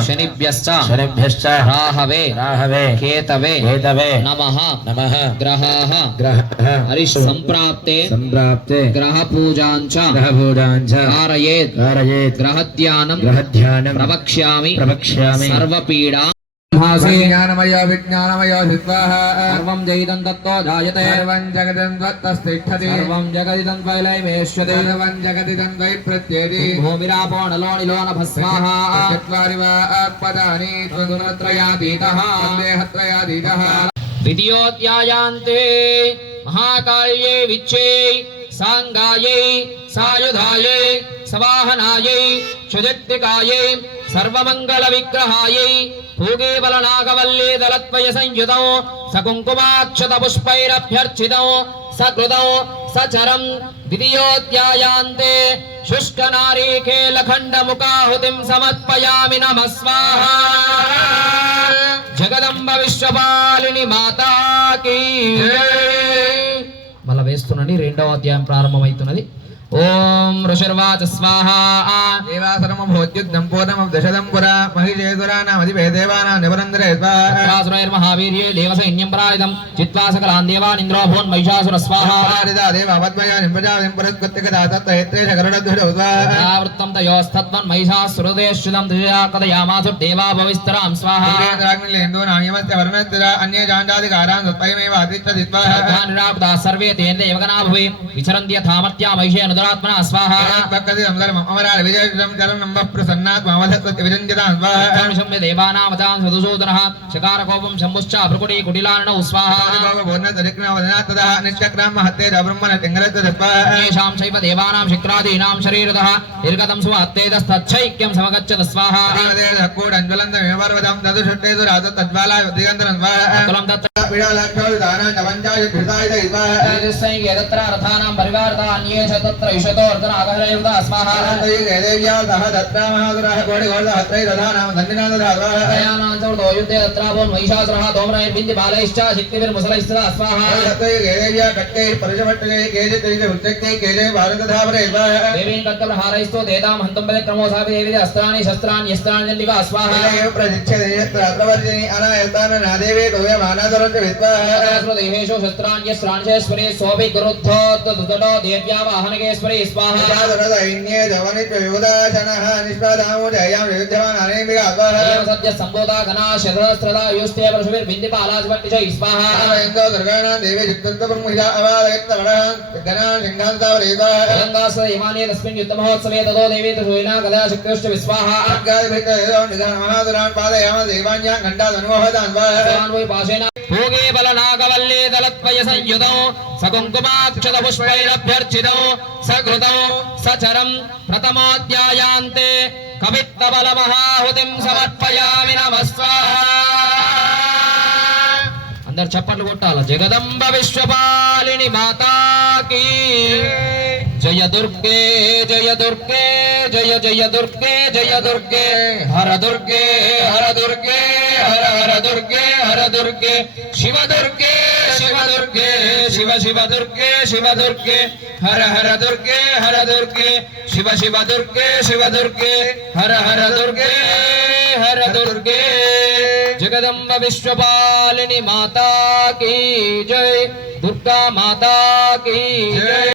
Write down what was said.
शनिभ्यश्च Rahway केतवे नमः ग्रहाः हरिः संप्राप्ते ग्रह पूजाञ्च कारयेत् ग्रहध्यानं प्रवक्ष्यामि सर्वपीडा ज्ञानमय विज्ञानमय सर्वं जयिदं तत्तो जायते सर्वं जगदिदं तत्तस्तिष्ठति सर्वं जगदिदं वैलयमेष्यते सर्वं जगदिदं वै प्रत्येति भूमिरापो नलो निलो नभस्वाः चत्वारि वा पदानि द्वन्द्वत्रयातीतः सन्देहत्रयातीतः द्वितीयोऽध्यायान्ते महाकाल्ये विच्चे सांगायै सायुधायै सवाहनायै क्षुदित्तिकायै सर्वमंगल विग्रहायै भूगे बलनागवल्ले दलत्वय संयुतौ सकुंकुमाक्षत पुष्पैरभ्यर्चितौ सकृतौ सचरं द्वितीयोऽध्यायान्ते शुष्क नारीकेलखण्ड मुकाहुतिं समर्पयामि नमः स्वाहा जगदंब विश्वपालिनी माता की మళ్ళీ వేస్తున్నది రెండవ అధ్యాయం ప్రారంభమవుతున్నది ఓం ఋషిర్వాచ స్వాహా దేవాసనమ భోజ్యుద్ధం పూర్ణం దశదం పురా మహిషేదురానాం అధిపేదేవానాం నివరందరే మహావీర్యే దేవసైన్యం ప్రాయుధం చిత్వా సకలాన్ దేవాన్ ఇంద్రో భూన్ మహిషాసుర స్వాహా దేవ అవద్వయా నింపజావిం పురస్కృత్తిక దాతత్రేష గరుడధ్వజ ఉద్వావృత్తం తయోస్తత్వన్ మహిషాసురదేశ్యుదం త్రిజా కథయామాసుర్ దేవా భవిస్తరాం స్వాహా ఇంద్రాగ్నిలేందో నాణ్యమస్య వర్ణత్ర అన్య జాండాధికారాన్ సత్వయమేవ అతిష్ట దిత్వా నిరాపదా సర్వే తేంద్ర యవగనా భువి విచరంతి యథామర్త్యా మహిషే అనుదరాత్మనా స్వాహా భక్తి సందర్భం అమరాల విజయం చలం నంబ ప్రసన్నాత్ మమధత్వ విరంజతాన్ స్వాహా శమ్య దేవానామతాం సదుసూదనః శకారకోపం శంభుశ్చ ప్రకుటి కుటిలానౌ స్వాహా బోధన దరిక్న వదనాతదః నిత్యక్రమ మహత్తే బ్రహ్మణ తింగరత్వ స్వాహా ఏషాం చైవ దేవానాం శక్రాదీనాం శరీరతః నిర్గతం స్వాత్తేదస్తచ్చైక్యం సమగచ్చత స్వాహా దేవదేవకోడంజ్వలంత వివర్వదం దదుషట్టేదు రాత తద్వాలా దిగంతరం స్వాహా కులం దత్త విడాలక్షౌ దానా నవంజాయ కృతాయ స్వాహా తేజస్సై యదత్ర రథానాం పరివారతా అన్యే చ తత్ర ఇషతో అర్ధన అగహరేవత స్వాహా దేవ్యా సహ దత్ర మహాదురః కోడి గోడ హత్రై దధానాం దండినాద స్వాహా దయానాంచౌర్దో యుద్ధే తత్రాభోన్ మహిషాసురః దోమనైర్వింది బాలైశ్చ శక్తివిర్ముసలైస్తద స్వాహా దేవ్యా కట్టై పరిషవట్టై కేజే తైజ ఉత్తై కేజే భారతధావరే స్వాహా దేవీం కర్కవహారైస్తో దేదాం హంతం బలే క్రమోసాపి దేవి అస్త్రాణి శస్త్రాణి యస్త్రాణి దండివా స్వాహా ప్రతిచ్ఛేదే యత్రవర్జిని అనాయతాన నాదేవే దోయమానాదరత విద్వాహ దేవేషు శస్త్రాణి యస్త్రాణి సోభి గురుద్ధోత్ దుదడో దేవ్యా వాహనకేశ్వరి స్వాహా దైన్యే జవనిత యోదాశనః నిష్పాదాము జయాం యుద్ధవాన్ అనేమిగా స్వాహా సత్య సంబోధా ఘనా శరస్త్రదా యుస్తే పరశువిర్ బింది పాలాజ్వట్టి జై స్వాహా ఇందో దుర్గానా దేవి చిత్తంత బ్రహ్మజా అవాదయత్ వడా గణా సింగాంతావరే స్వాహా తెలంగాస ఇమానే తస్మిన్ యుద్ధ మహోత్సవే తదో దేవి తుషోయినా కళా శక్తిష్ట విస్వాహా అర్గాదిభితో నిదాన మహాదురాన్ పాదయామ దేవాన్యా గండా ధనుమోహదాన్ స్వాహా వై పాశేన భోగే బలనాగవల్లి దళత్వయ సంయుతం సకుంకుమాక్షత పుష్పైరభ్యర్చితం సకృతం సచరం ప్రథమాధ్యాయాంతే కవిత్త బల మహాహుతిం సమర్పయామి నమః స్వాహా అందరు చప్పట్లు కొట్టాల జగదంబ విశ్వపాలిని మాతాకి జయ దుర్గే జయ దుర్గే జయ జయ దుర్గే జయ దుర్గే హర దుర్గే హర దుర్గే హర హర దుర్గే హర దుర్గే శివ దుర్గే శివ దుర్గే శివ శివ దుర్గే శివ దుర్గే హర హర దుర్గే హర దుర్గే శివ శివ దుర్గే శివ దుర్గే హర హర దుర్గే హర దుర్గే జగదంబ విశ్వపాలిని మాతా కీ జై దుర్గా మాతా కీ జై।